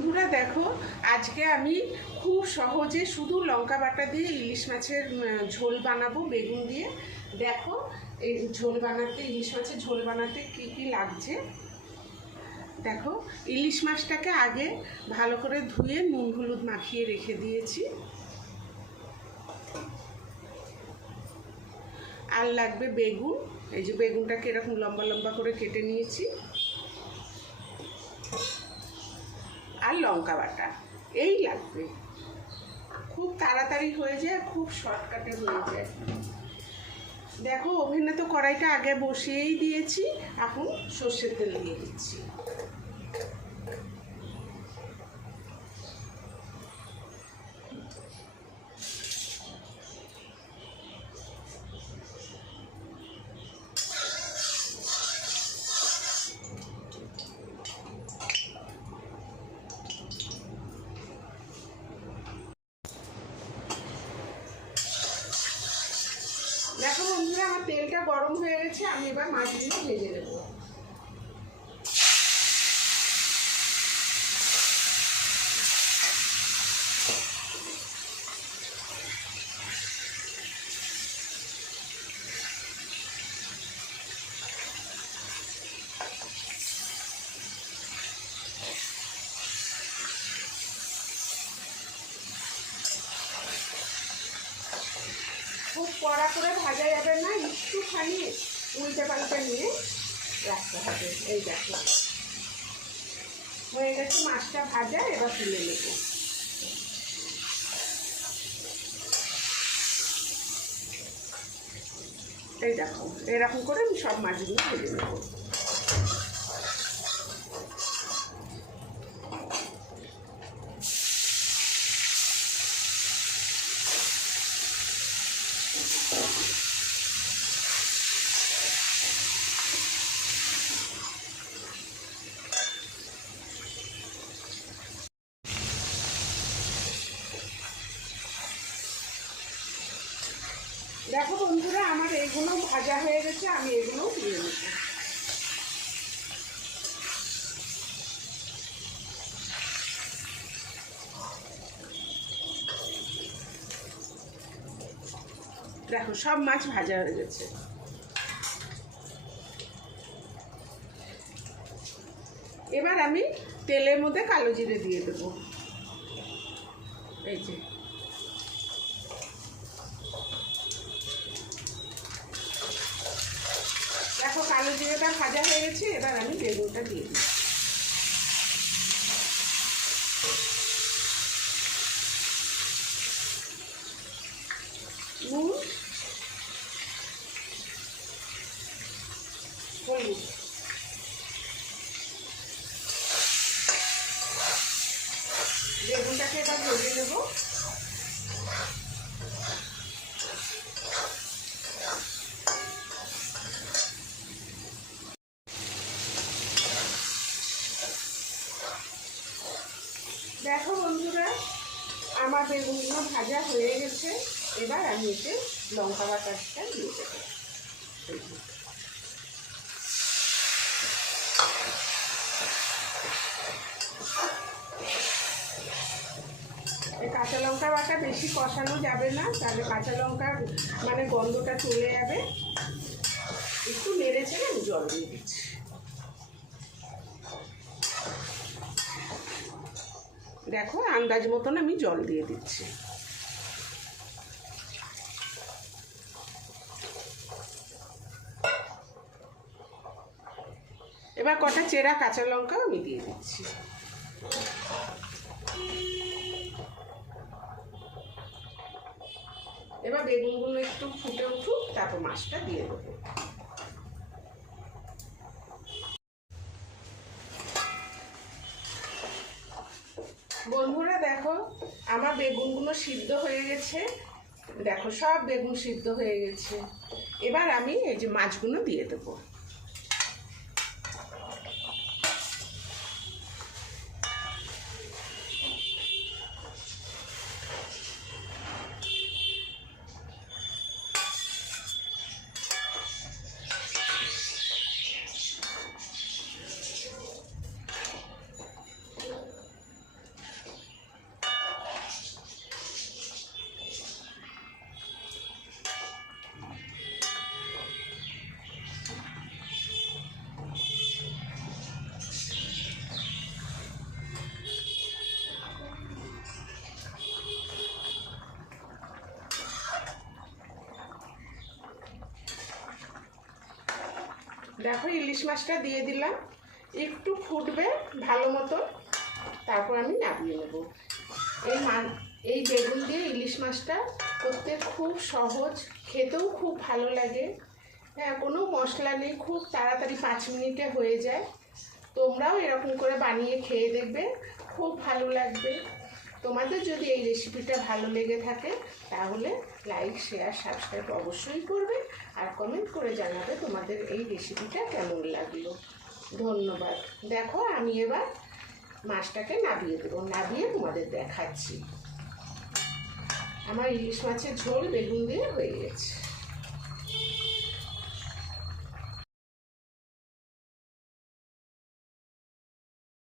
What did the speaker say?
বন্ধুরা দেখো, আজকে আমি খুব সহজে শুধু লঙ্কা বাটা দিয়ে ইলিশ মাছের ঝোল বানাবো বেগুন দিয়ে। দেখো, এই ঝোল বানাতে, ইলিশ মাছের ঝোল বানাতে কি কি লাগছে? দেখো, ইলিশ মাছটাকে আগে ভালো করে ধুয়ে নুন হলুদ মাখিয়ে রেখে দিয়েছি। আর লাগবে বেগুন। এই যে বেগুনটাকে এরকম লম্বা লম্বা করে কেটে নিয়েছি আর লঙ্কা বাটা। এই লাগবে। খুব তাড়াতাড়ি হয়ে যায়, খুব শর্টকাটে হয়ে যায়। দেখো, ওভেনে তো কড়াইটা আগে বসিয়েই দিয়েছি, এখন সর্ষের তেল দিয়ে দিচ্ছি। দেখো বন্ধুরা আমার তেলটা গরম হয়ে গেছে আমি এবার মাছগুলো ভেজে দেবো খুব কড়া করে ভাজা যাবে না, একটুখানি উল্টে পাল্টে নিয়ে রাখতে হবে। এই দেখো। হয়ে গেছে মাছটা ভাজা, এবার তুলে নেব। এই দেখো, এরকম করে আমি সব মাছগুলো ভেজে নেব। দেখো বন্ধুরা, আমার এগুলো ভাজা হয়ে গেছে, আমি এগুলো দিয়ে নেব। দেখো, সব মাছ ভাজা হয়ে গেছে। এবার আমি তেলের মধ্যে কালো জিরে দিয়ে দেবো। এই যে দেখো কালো জিরেটা ভাজা হয়ে গেছে এবার আমি বেগুনটা দিয়ে দিই। নুন বেগুনটাকে এবার ভেজে নেব দেখো বন্ধুরা, আমার বেগুনগুলো ভাজা হয়ে গেছে। এবার আমি এতে লঙ্কা বাটারটা দিয়ে দেবো। কাঁচা লঙ্কা বাটা বেশি কষানো যাবে না, তাহলে কাঁচা লঙ্কার মানে গন্ধটা চলে যাবে। একটু চেড়ে আমি জল দিয়ে দিচ্ছি। দেখো, আন্দাজ মতন আমি জল দিয়ে দিচ্ছি। এবার কটা চেরা কাঁচা লঙ্কাও আমি দিয়ে দিচ্ছি। এবার বেগুনগুলো একটু ফুটে উঠুক, তারপর মাছটা দিয়ে দেবো। বন্ধুরা দেখো, আমার বেগুনগুলো সিদ্ধ হয়ে গেছে। দেখো, সব বেগুন সিদ্ধ হয়ে গেছে। এবার আমি এই যে মাছগুলো দিয়ে দেবো। দেখো ইলিশ মাছটা দিয়ে দিলাম। একটু ফুটবে ভালো মতো। তারপর আমি নামিয়ে নেব। এই মা, এই বেগুন দিয়ে ইলিশ মাছটা করতে খুব সহজ, খেতেও খুব ভালো লাগে। হ্যাঁ কোনো মশলা নেই, খুব তাড়াতাড়ি পাঁচ মিনিটে হয়ে যায়। তোমরাও এরকম করে বানিয়ে খেয়ে দেখবে, খুব ভালো লাগবে। তোমাদের যদি এই রেসিপিটা ভালো লেগে থাকে, তাহলে লাইক শেয়ার সাবস্ক্রাইব অবশ্যই করবে আর কমেন্ট করে জানাবে তোমাদের এই রেসিপিটা কেমন লাগল। ধন্যবাদ। দেখো, আমি এবার মাছটাকে নাবিয়ে দেবো, নাবিয়ে তোমাদের দেখাচ্ছি। আমার ইলিশ মাছের ঝোল বেগুন দিয়ে হয়ে গেছে।